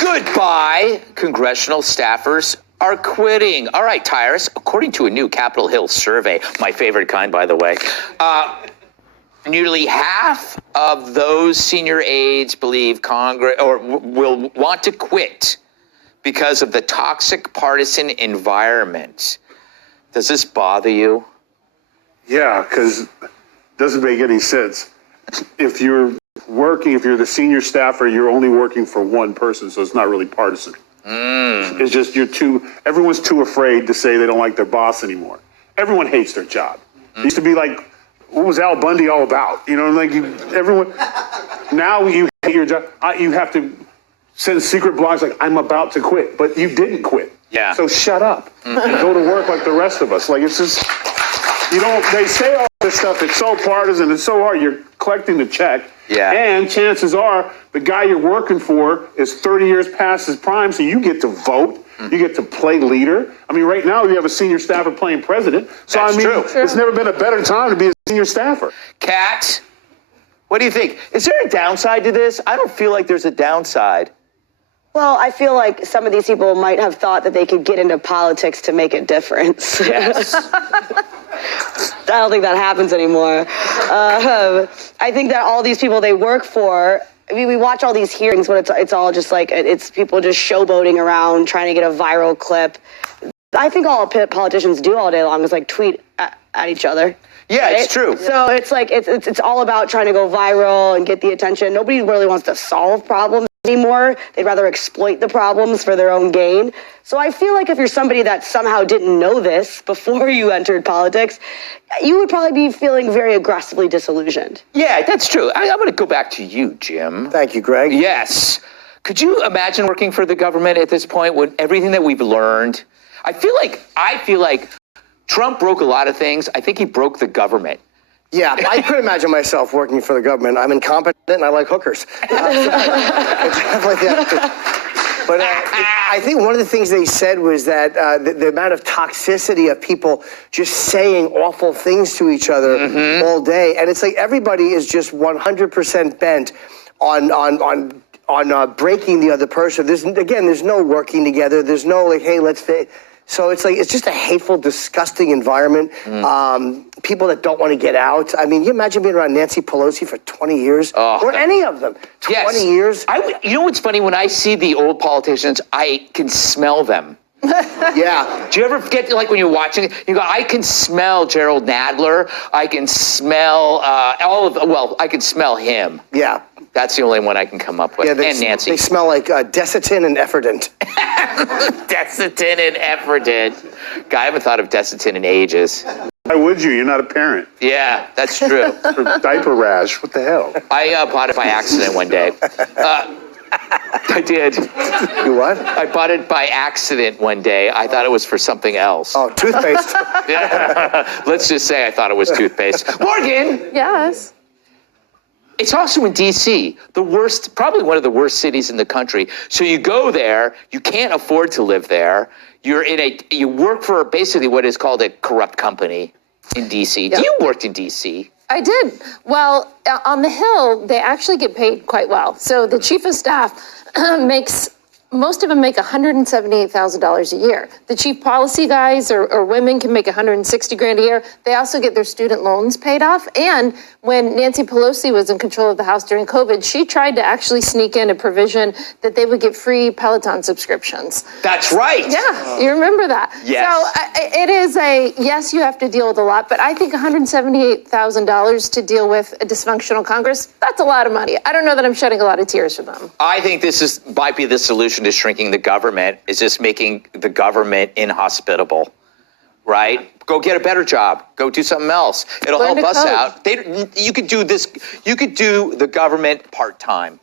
Goodbye, congressional staffers are quitting. All right, Tyrus, according to a new Capitol Hill survey, my favorite kind, by the way, nearly half of those senior aides believe Congress or will want to quit because of the toxic partisan environment. Does this bother you? Yeah, because it doesn't make any sense. If you're the senior staffer, you're only working for one person, so it's not really partisan. It's just everyone's too afraid to say they don't like their boss anymore. Everyone hates their job. It used to be like, what was Al Bundy all about? You know, like now you hate your job. You have to send secret blogs like, I'm about to quit, but you didn't quit. Yeah. So shut up and go to work like the rest of us. Like, it's just, they say all this stuff, it's so partisan, it's so hard. You're collecting the check. Yeah. And chances are the guy you're working for is 30 years past his prime, so you get to vote. You get to play leader. I mean, right now you have a senior staffer playing president. So That's true. It's never been a better time to be a senior staffer. Kat, what do you think? Is there a downside to this? I don't feel like there's a downside. Well, I feel like some of these people might have thought that they could get into politics to make a difference. Yes. I don't think that happens anymore. I think that all these people they work for, I mean, we watch all these hearings when it's all just like, it's people just showboating around, trying to get a viral clip. I think all politicians do all day long is like tweet at each other. Yeah, right? It's true. So it's like, it's all about trying to go viral and get the attention. Nobody really wants to solve problems anymore. They'd rather exploit the problems for their own gain. So I feel like if you're somebody that somehow didn't know this before you entered politics, you would probably be feeling very aggressively disillusioned. Yeah, that's true. I'm going to go back to you, Jim. Thank you, Greg. Yes. Could you imagine working for the government at this point with everything that we've learned? I feel like Trump broke a lot of things. I think he broke the government. Yeah, I could imagine myself working for the government. I'm incompetent and I like hookers. But I think one of the things they said was that the amount of toxicity of people just saying awful things to each other all day. And it's like everybody is just 100% bent on breaking the other person. There's no working together. There's no like, hey, so it's like, it's just a hateful, disgusting environment. People that don't want to get out. I mean, you imagine being around Nancy Pelosi for 20 years? Or any of them. 20 years? You know what's funny? When I see the old politicians, I can smell them. Yeah. Do you ever get, like, when you're watching it, you go, I can smell Gerald Nadler. I can smell I can smell him. Yeah. That's the only one I can come up with. Yeah, and Nancy. They smell like Desitin and Efferdent. Desitin and Efferdent. God, I haven't thought of Desitin in ages. Why would you? You're not a parent. Yeah, that's true. Diaper rash. What the hell? I bought it by accident one day. I did. You what? I bought it by accident one day. I thought it was for something else. Oh, toothpaste. Let's just say I thought it was toothpaste. Morgan! Yes? It's also in D.C., probably one of the worst cities in the country. So you go there, you can't afford to live there. You work for basically what is called a corrupt company in D.C. Yep. You worked in D.C. I did. Well, on the Hill, they actually get paid quite well. So the chief of staff most of them make $178,000 a year. The chief policy guys or women can make $160,000 a year. They also get their student loans paid off. And when Nancy Pelosi was in control of the House during COVID, she tried to actually sneak in a provision that they would get free Peloton subscriptions. That's right. Yeah, you remember that. Yes. So it is yes, you have to deal with a lot, but I think $178,000 to deal with a dysfunctional Congress, that's a lot of money. I don't know that I'm shedding a lot of tears for them. I think this might be the solution to shrinking the government, is just making the government inhospitable, right? Go get a better job. Go do something else. It'll help us out. You could do this. You could do the government part-time.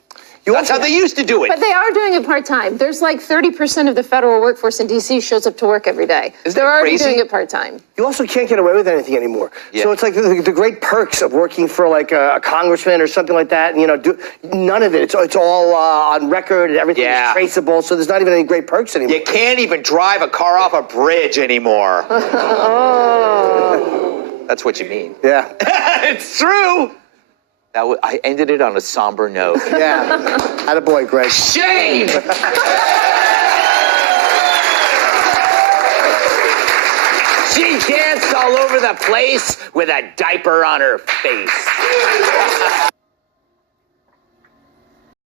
That's how they used to do it. But they are doing it part-time. There's like 30% of the federal workforce in D.C. shows up to work every day. They're already doing it part-time. You also can't get away with anything anymore. Yeah. So it's like the great perks of working for like a congressman or something like that. And, none of it. It's all on record and everything is traceable. So there's not even any great perks anymore. You can't even drive a car off a bridge anymore. Oh. That's what you mean. Yeah. It's true. I ended it on a somber note. Yeah. Attaboy, Greg. Shame! She danced all over the place with a diaper on her face.